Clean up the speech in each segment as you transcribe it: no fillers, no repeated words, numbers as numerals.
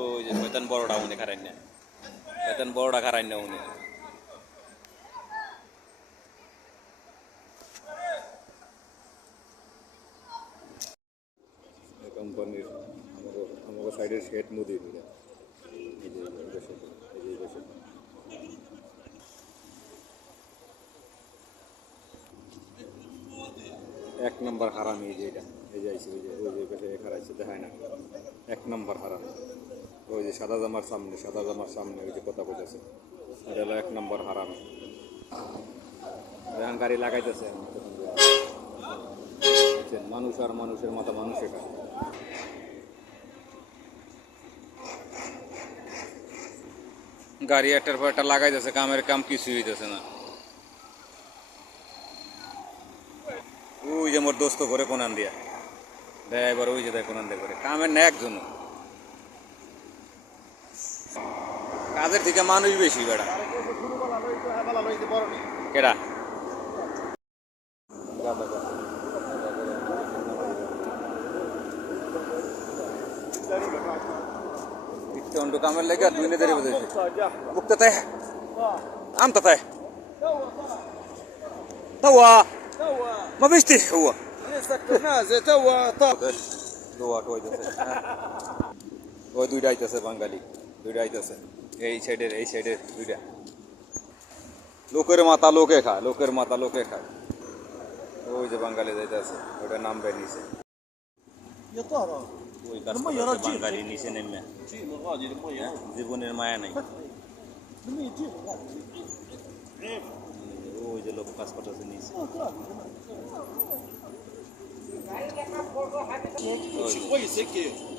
ওই যে শয়তান বড়টা উনি খারাই না, শয়তান বড়টা খারাই না উনি। কোম্পানির আমাকে সাইডের শেড নদী এক নম্বর হারামি এই যে এটা, এই যে আইসি, ওই যে পাশে খারাইছে দেখায় না, এক নম্বর হারামি। ওই যে সাদা জামার সামনে ওই যে কথা বলতেছে, এটা হলো এক নম্বর হারামি। গাড়ি লাগাইতেছে মানুষ, আর মানুষের মাথা মানুষে খায়। গাড়ি একটার পর একটা লাগাইতেছে, কামের কাম কিছুই হইতেছে না। ওই যে মোর দোস্ত করে কোনান দিয়া দেয়, এবার ওই যে দেয় কোনান দিয়ে করে কামের না একজন, কাজের থেকে মানুষ বেশি বেড়া কেডা কামের লেগে দুই নে দেরি বুঝেছে বুকতে তাই আমতা তাই توا ما بيشتي هو نازل توا طاق দোয়া হইতেছে ওই দুইটা আইতেছে বাঙালি, দুইটা আইতেছে এই সাইডের দুইটা। লোকের মাথা লোকে খায়, লোকের মাথা লোকে খায়। ওই যে বাঙালি যাইতেছে, ওইটা নামবে নিচে, ওই বাঙালি নিচে নেমে জীবনের মায়া নাই। ওই যে লোক কাজ করতেছে নিচে।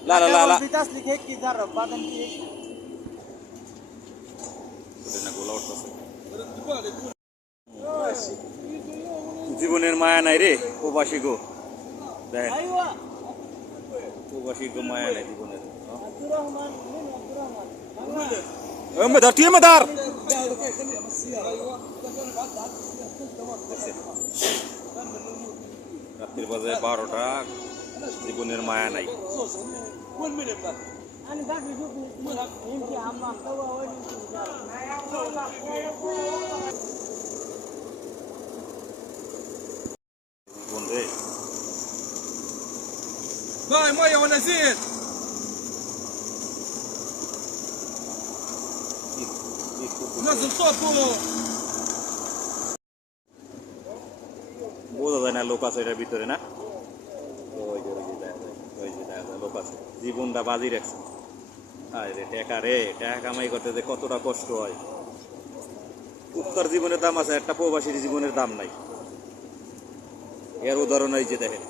لا لا لا لا بتسلك هيك جرب بعدين هيك জীবনের মায়া নাই রে প্রবাসী গো, দেখেন প্রবাসী গো মায়া নাই জীবনের। مدار تير مدار রাত্রির বাজে 12টা, জীবনের মায়া নাই। هاي ميه ولا زيت نزل صوته বোঝা যায় না লোক আছে এটার ভিতরে না, ওই যে লোক আছে, জীবনটা বাজি রাখছে। আরে টাকা রে, টাকা কামাই করতে যে কতটা কষ্ট হয়। উত্তর জীবনের দাম আছে, একটা প্রবাসীর জীবনের দাম নাই। এর উদাহরণ এই যে দেখেন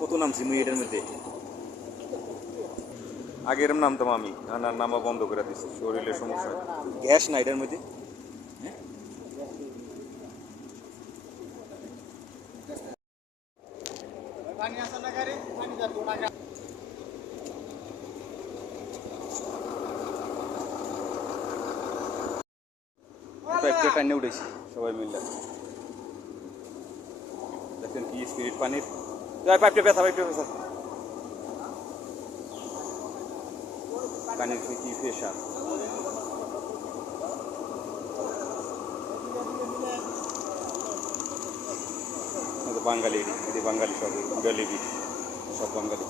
কত নামছি মুই এটার মধ্যে। আগের নামতাম আমি, নামা বন্ধ করে দিচ্ছি, শরীরের সমস্যা, গ্যাস না এটার মধ্যে। টাইনে উঠেছি সবাই মিলে, দেখেন কি স্পিরিট পানির। পাইপটা ব্যথা পানির কি প্রেশার। বাঙালি, এটি বাঙালি, সব উডালিবি, সব বাঙালি।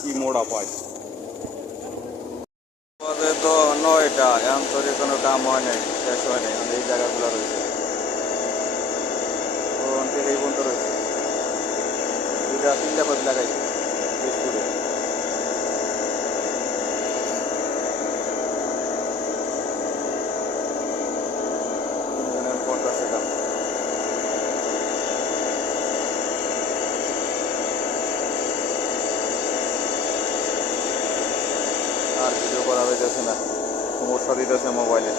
কি মোড়া পায় তো 9টা, এখন তোর কোনো কাম হয় নাই, শেষ হয় নাই, এই জায়গাগুলো রয়েছে এই বন্ধ রয়েছে। 2-3টা পাইপ লাগাইছে স্কুলে। আর ভিডিও করা হইতেছে না, সমস্যা দিতেছে মোবাইলে।